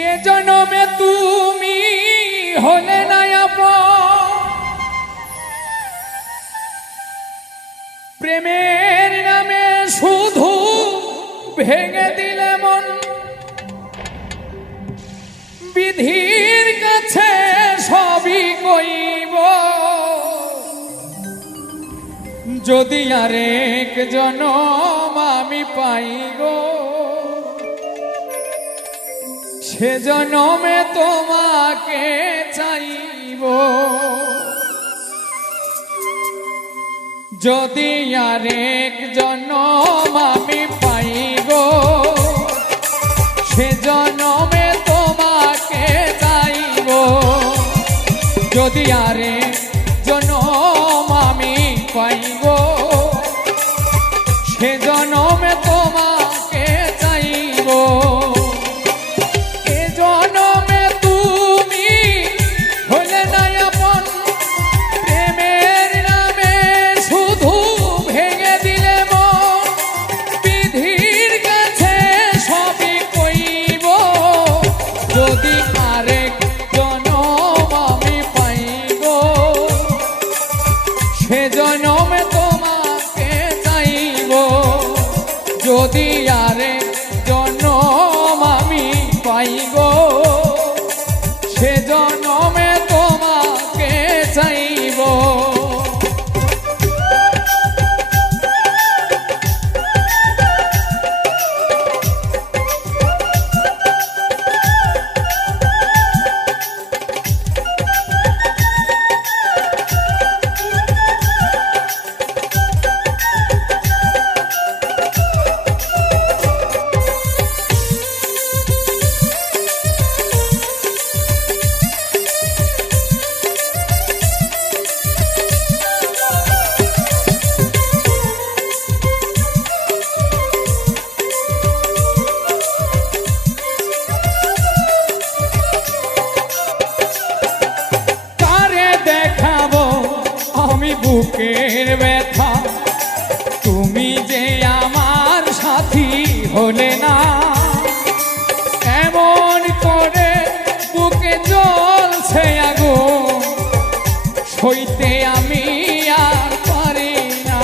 এ জনমে তুমি হলে না আপন, প্রেমের নামে শুধু ভেঙে দিলে মন। বিধির কাছে সবই কইব, যদি আরেক জনম আমি পাই গো, সে জনমে তোমাকে চাইব। যদি আরেক জনম আমি পাই গো, সে জনমে তোমাকে চাইব। যদি আরেক জনম আমি পাই গো, সে জনমে তোমাকে চাইব। যদি আরেক জনম আমি পাই গো, সে জনমে তোমাকে চাইব। বুকের ব্যথা তুমি যে আমার সাথী হলে না, এমন করে বুকে জ্বলছে আগুন, সইতে আমি আর পারি না।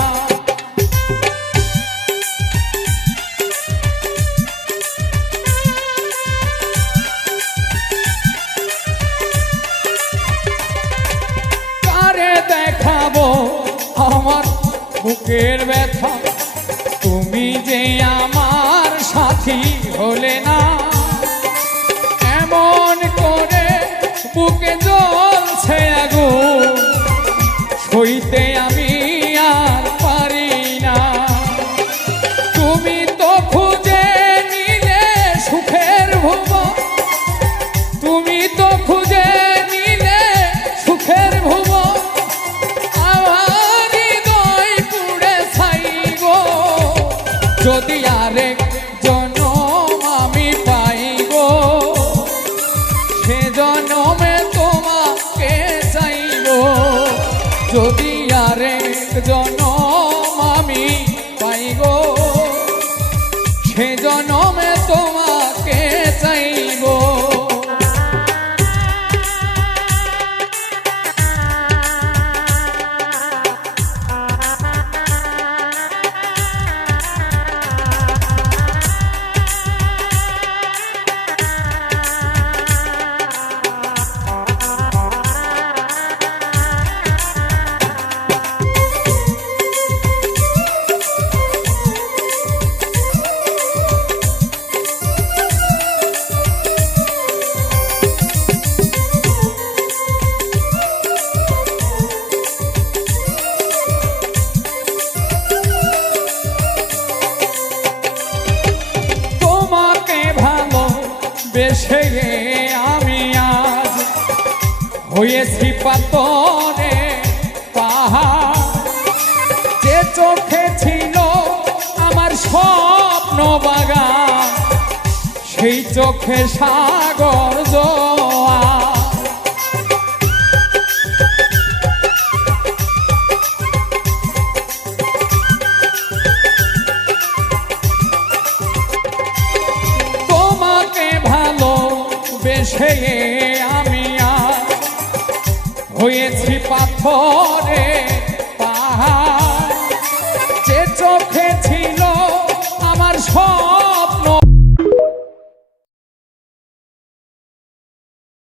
কারে দেখাবো আমার বুকের ব্যথা, তুমি যে আমার সাথী হলে না, এমন করে বুকে জ্বলছে আগুন, সইতে আমি আর পারি না। তুমি তো খুঁজে নিলে সুখের ভুবন, তুমি তো খুঁজে নিলে সুখের ভুবন, যদি আরেক জনম আমি পাই গো, সে জনমে তোমাকে চাইব। যদি আরেক জনম আমি পাই গো, সে জনমে তোমাকে চাইব। বেশে আমি আজ হয়েছি পাতরে পাহাড়, যে চোখে ছিল আমার স্বপ্ন বাগান, সেই চোখে সাগর জোয়ার। বেশে আমি আজ হয়েছি পাথরে পাহাড়।